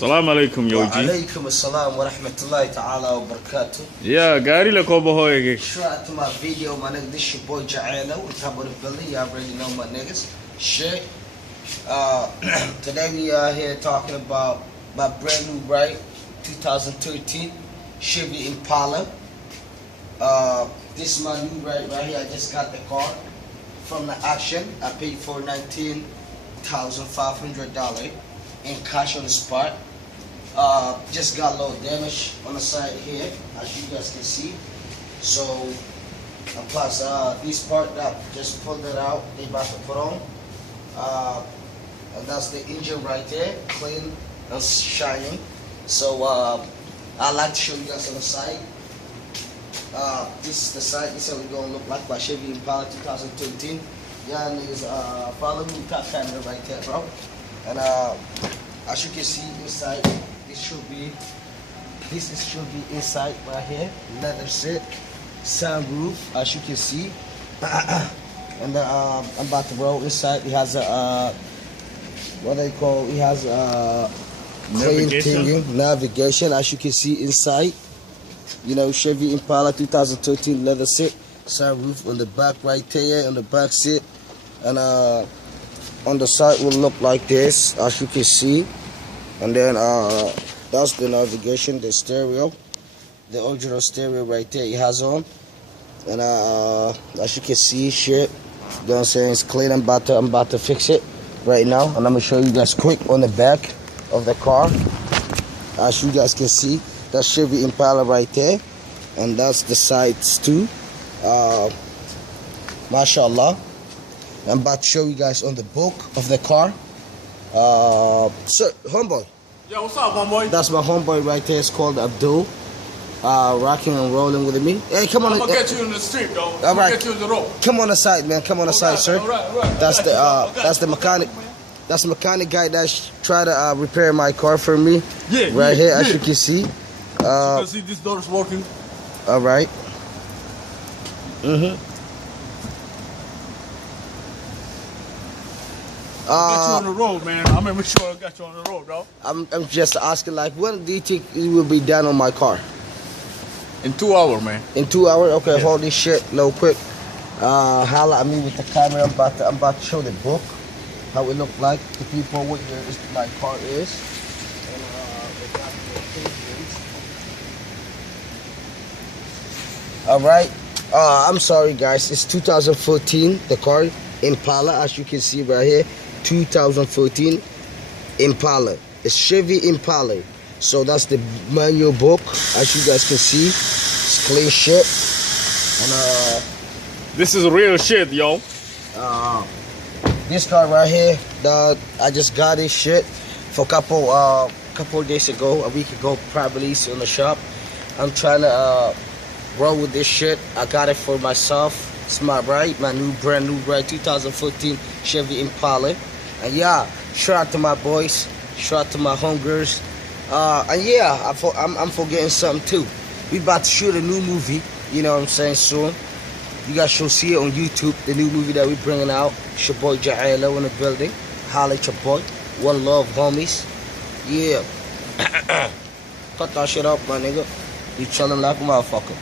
Assalamu alaikum Yoji. Alaikum assalam wa rahmatullahi ta'ala wa barakatuh. Yeah, gari la ko bahoye. Straight to my video, my nigga. This your boy Jaelo with top of the building. Y'all already know my niggas. Shit. Today we are here talking about my brand new 2013 Chevy Impala. This is my new right here. I just got the car from the auction. I paid for $19,500 in cash on the spot. Just got a little damage on the side here, as you guys can see. So, plus this part that just pulled it out, they about to put on. And that's the engine right there, clean and shining. So I like to show you guys on the side. This is the side. This is how we're gonna look like my Chevy Impala 2013. Yeah, niggas, follow me, top camera right there, bro. And as you can see inside, this should be inside right here. Leather seat, sunroof, as you can see. And I'm about to roll inside. It has a what they call. It has a navigation, as you can see inside. You know, Chevy Impala 2013 leather seat, sunroof on the back right there, on the back seat, and on the side will look like this, as you can see. And then that's the navigation, the stereo, the original stereo right there it has on. And as you can see, shit, you know what I'm saying, it's clean. I'm about to fix it right now, and I'm gonna show you guys quick on the back of the car. As you guys can see, that's Chevy Impala right there, and that's the sides too. Mashallah. I'm about to show you guys on the book of the car. Sir, homeboy. Yo, what's up, homeboy? That's my homeboy right there. It's called Abdul. Rocking and rolling with me. Hey, come on. I'm gonna get you in the street, though. All right. Get you in the road. Come on the side, man. Come on the side, sir. All right. That's the mechanic. That's the mechanic guy that's try to repair my car for me. Yeah. Right here, as you can see. As you can see, this door is working. All right. Got you on the road, man. I'm gonna make sure I got you on the road, bro. I'm just asking, like, when do you think it will be done on my car? In 2 hours, man. In 2 hours? Okay, Yeah. hold this shit real quick. Holla at me with the camera. I'm about to show the book, how it look like to people what my car is. And all right. I'm sorry, guys. It's 2014. The car Impala, as you can see right here. 2014 Impala. It's Chevy Impala. So that's the manual book, as you guys can see. It's clean shit. And This is real shit, yo. this car right here, I just got this shit for a couple days ago, a week ago, probably on the shop. I'm trying to roll with this shit. I got it for myself. It's my brand new 2014 Chevy Impala. And yeah, shout out to my boys, shout out to my homegirls. And yeah, I'm forgetting something too. We about to shoot a new movie, you know what I'm saying, soon. You guys should see it on YouTube, the new movie that we're bringing out. It's your boy Jaelo in the building. Holla at your boy. One love, homies. Yeah. Cut that shit up, my nigga. You chilling like a motherfucker.